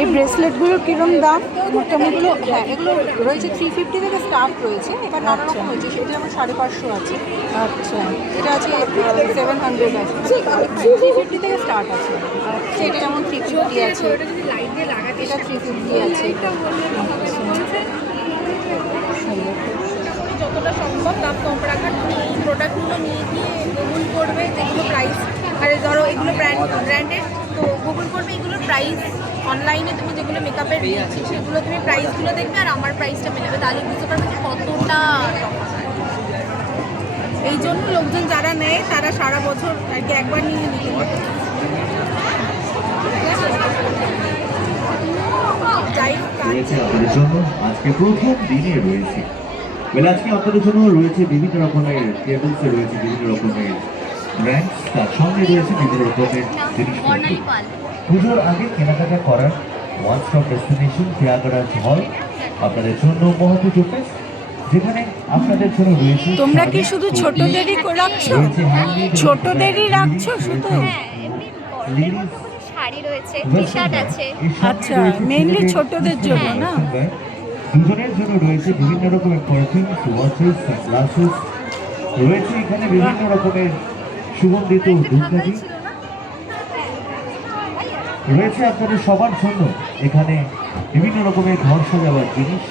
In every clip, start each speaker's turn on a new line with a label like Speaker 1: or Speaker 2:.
Speaker 1: এই ব্রেসলেটগুলোর কিরম দাম? মোটামুটি
Speaker 2: হ্যাঁ এগুলো রয়েছে থ্রি ফিফটি থেকে স্টার্ট রয়েছে। এবার নানা
Speaker 1: আচ্ছা।
Speaker 2: রকম রয়েছে সেটা যেমন সাড়ে পাঁচশো আছে।
Speaker 1: আচ্ছা।
Speaker 2: এটা আছে সেভেন হান্ড্রেড আছে। থ্রি ফিফটি থেকে স্টার্ট আছে। আচ্ছা এটা যেমন থ্রি ফিফটি আছে। এটা থ্রি ফিফটি আছে।
Speaker 3: যতটা সম্ভব দাম কম রাখার প্রোডাক্টগুলো নিয়ে গিয়ে গুগল করবে যেগুলো প্রাইস আরে ধরো এগুলো ব্র্যান্ড ব্র্যান্ডেড তো গুগল করবে এগুলোর প্রাইস অনলাইনে তুমি যেগুলো মেকআপের দিয়েছি সেগুলো তুমি প্রাইসগুলো দেখবে আর আমার প্রাইসটা মেলাবে। তাহলে বুঝতে পারবে যে কতটা এই জন্য লোকজন যারা নেয়, তারা সারা বছর আর কি একবার নিয়ে নিতে পারে।
Speaker 4: আপনাদের জন্য রয়েছে। আজকে আপনাদের জন্য রয়েছে বিভিন্ন রকমের টেবিলসে রয়েছে বিভিন্ন রকমের ব্র্যান্ডস তার সঙ্গে রয়েছে বিভিন্ন রকমের জিনিসপত্র পুজোর আগে কেনাকাটা করার ওয়ান স্টপ ডেস্টিনেশন প্রয়াগরাজ হল আপনাদের জন্য মহাপুজো ফেস্ট যেখানে আপনাদের জন্য রয়েছে
Speaker 1: তোমরা কি শুধু
Speaker 4: কুর্তি,
Speaker 1: ছোটদেরই রাখছো? ছোটদেরই রাখছো শুধু?
Speaker 5: হ্যাঁ শাড়ি রয়েছে আছে।
Speaker 1: আচ্ছা, mainly ছোটদের জন্য না?
Speaker 4: দুজনের জন্য রয়েছে বিভিন্ন রকমের পারফিউমস ওয়াচেস গ্লাসেস রয়েছে এখানে বিভিন্ন রকমের সুগন্ধিত ধূপকাঠি রয়েছে আপনাদের সবার জন্য এখানে বিভিন্ন রকমের ঘর সাজাবার জিনিস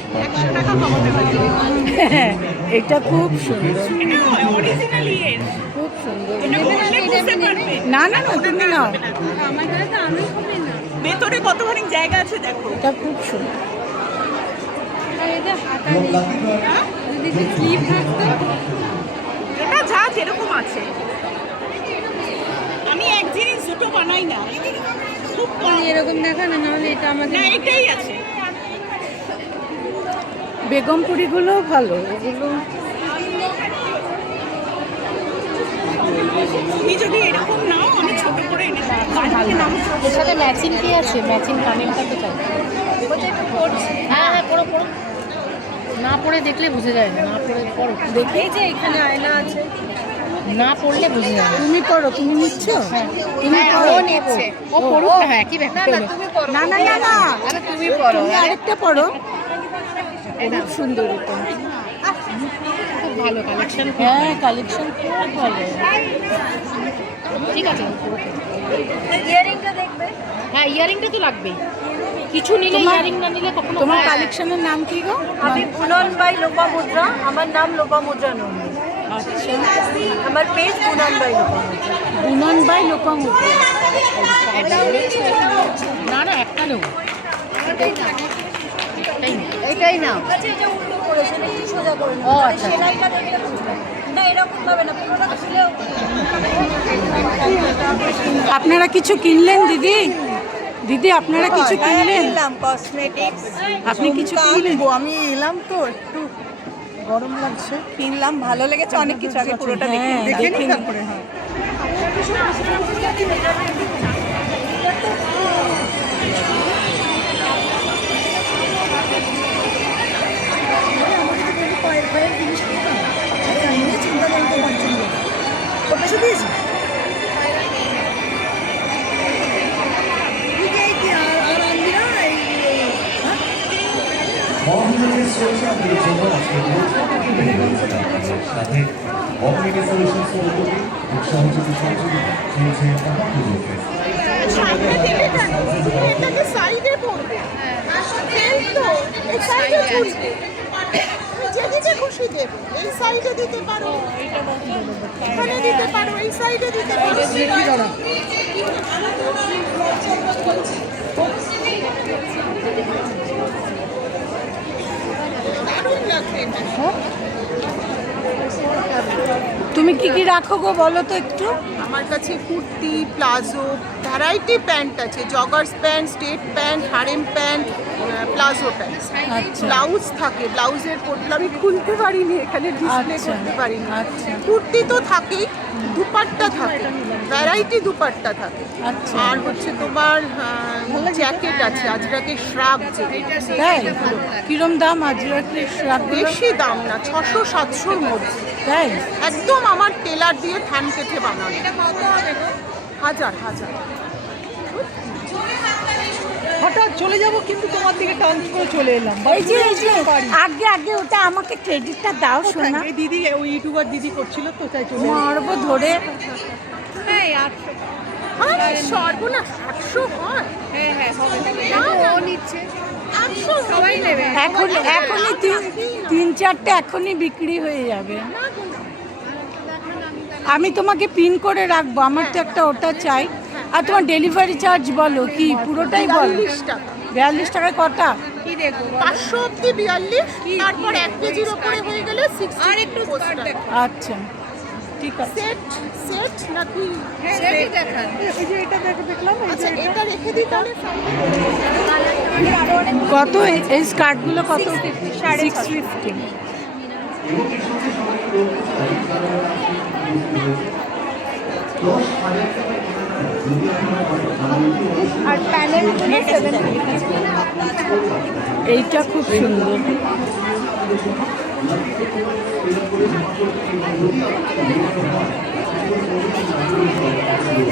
Speaker 1: এটা খুব সুন্দর। খুব সুন্দর। না না না তুমি
Speaker 6: ভেতরে কতখানি জায়গা আছে দেখো।
Speaker 1: এটা খুব সুন্দর।
Speaker 6: এটা যা যেরকম আছে। জিনিস দুটো বানাই না খুব কম।
Speaker 3: এরকম দেখা না নাহলে এটা আমাদের
Speaker 6: না এটাই আছে।
Speaker 1: বেগমপুরিগুলো ভালো ওগুলো
Speaker 6: তুমি যদি এরকম নাও আমি ছোট করে এনে
Speaker 7: এর সাথে ম্যাচিং কি আছে? ম্যাচিং কানেরটা তো চাই। হ্যাঁ হ্যাঁ পড়ো পড়ো। না পড়ে দেখলে বুঝে যায় না না পড়ে পড়ো।
Speaker 3: দেখেই যে এখানে আয়না আছে।
Speaker 7: না পড়লে বুঝে না
Speaker 1: তুমি করো তুমি নিচ্ছ?
Speaker 7: তুমি ও নিচ্ছে। ও পড়ুক না হ্যাঁ কি ব্যাপার?
Speaker 1: না না না না
Speaker 7: আরে তুমি পড়ো
Speaker 1: তুমি আরেকটা পড়ো। খুব সুন্দর এটা।
Speaker 7: খুব ভালো কালেকশন
Speaker 1: হ্যাঁ কালেকশন খুব ভালো।
Speaker 7: ঠিক আছে।
Speaker 3: ইয়ারিংটা দেখবে?
Speaker 7: হ্যাঁ ইয়ারিংটা তো লাগবেই। কিছু নিলে
Speaker 1: তোমার-
Speaker 7: ইয়ারিং না নিলে কখনো
Speaker 1: তোমার কালেকশনের নাম কি গো?
Speaker 3: আমি পুনন বাই লোপা মুদ্রা আমার নাম লোপা মুদ্রা নন্দী। আমার পেজ বাই লোপা
Speaker 1: বুনন বাই
Speaker 7: না না একটা নেব।
Speaker 3: এটাই আচ্ছা না।
Speaker 7: ও, আচ্ছা।
Speaker 3: সেলাইটা দেখলে বুঝবে না এরকম ভাবে না পুরোটা খুলেও
Speaker 1: আপনারা কিছু কিনলেন দিদি? দিদি আপনারা কিছু কিনলেন?
Speaker 2: কসমেটিক্স
Speaker 1: আপনি কিছু কিনলেন?
Speaker 2: আমি এলাম তো একটু। গরম লাগছে। কিনলাম ভালো লেগেছে অনেক কিছু আগে পুরোটা দেখে দেখে নিই। তারপরে হ্যাঁ।
Speaker 6: এই তো এই সাইডে পড়বে যেদিকে খুশি দেবে এই সাইডে দিতে পারো এখানে দিতে পারো এই সাইডে দিতে পারো
Speaker 1: তুমি কি কি রাখো গো বলো তো একটু?
Speaker 6: আমার কাছে কুর্তি প্লাজো ভ্যারাইটি প্যান্ট আছে। Joggers pant straight pant harem pant palazzo pant
Speaker 1: আচ্ছা।
Speaker 6: ব্লাউজ থাকে। ব্লাউজের কোটগুলো আমি খুলতে পারিনি এখানে ডিসপ্লে
Speaker 1: আচ্ছা,
Speaker 6: করতে পারিনি।
Speaker 1: আচ্ছা।
Speaker 6: কুর্তি তো থাকেই দুপাট্টা থাকে। ভ্যারাইটি দুপাট্টা থাকে।
Speaker 1: আচ্ছা।
Speaker 6: আর হচ্ছে তোমার জ্যাকেট আছে আজরাকে শ্রাগ যেটা
Speaker 1: তাই? কিরম দাম আজরাকের শ্রাবগুলো
Speaker 6: বেশি দাম না ছশো সাতশোর মধ্যে।
Speaker 1: তাই?
Speaker 6: একদম আমার টেলার দিয়ে থান কেটে বানানো। হাজার হাজার। হঠাৎ চলে যাব কিন্তু তোমার দিকে টান করে চলে এলাম।
Speaker 1: এই যে এই যে আগে আগে ওটা আমাকে ক্রেডিটটা দাও শোনা
Speaker 6: দিদি ওই ইউটিউবার দিদি করছিল তো তাই চলে।
Speaker 1: মারবো ধরে।
Speaker 3: সর্বনা আটশো। হয় হ্যাঁ? হ্যাঁ হবে। ও নিচ্ছে। সবাই নেবে।
Speaker 1: এখন এখনই তিন তিন চারটে এখনই বিক্রি হয়ে যাবে। আমি তোমাকে পিন করে রাখব। আমার তো একটা ওটা চাই। আর তোমার ডেলিভারি চার্জ বলো কি? পুরোটাই বলো।
Speaker 6: বিয়াল্লিশ টাকা।
Speaker 1: টাকায় কটা?
Speaker 3: কি
Speaker 6: পাঁচশো অব্দি বিয়াল্লিশ তারপর এক কেজির ওপরে হয়ে গেলে
Speaker 3: আর একটু
Speaker 1: আচ্ছা। ঠিক আছে।
Speaker 6: সেট সেট নাকি
Speaker 3: সেটাই দেখান।
Speaker 6: এই যে এটা দেখে দেখলাম আচ্ছা এটা। রেখে দিই তাহলে
Speaker 1: কত এই- স্কার্টগুলো কত?
Speaker 3: আর প্যানেলগুলো
Speaker 1: এইটা খুব সুন্দর।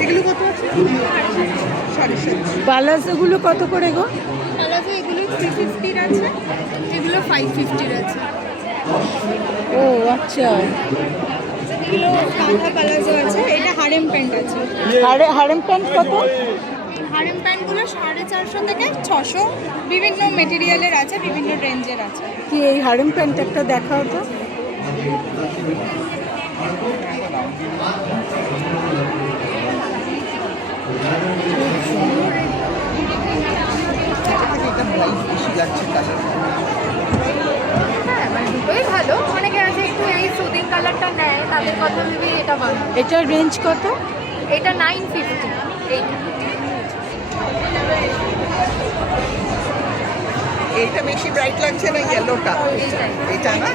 Speaker 6: এগুলো কত আছে? সাড়ে
Speaker 1: কত করে গো?
Speaker 3: প্লাজো এগুলো থ্রি ফিফটির আছে এগুলো ফাইভ ফিফটির আছে।
Speaker 1: ও আচ্ছা।
Speaker 3: এগুলো কাঁথা প্লাজো আছে এটা হারেম প্যান্ট আছে।
Speaker 1: হারে হারেম প্যান্ট কত?
Speaker 3: হারেম প্যান্টগুলো সাড়ে চারশো থেকে ছশো। বিভিন্ন মেটেরিয়ালের আছে বিভিন্ন রেঞ্জের আছে।
Speaker 1: কি এই হারেম প্যান্ট একটা দেখাও তো।
Speaker 5: হ্যাঁ মানে দুটোই ভালো। অনেকে আছে একটু এই সুদিং কালারটা নেয় তাদের কথা ভেবে এটা ভালো।
Speaker 1: এটার রেঞ্জ কত?
Speaker 5: এটা নাইন ফিফটি এইটা
Speaker 6: এইটা বেশি ব্রাইট লাগছে না ইয়েলোটা এটা না?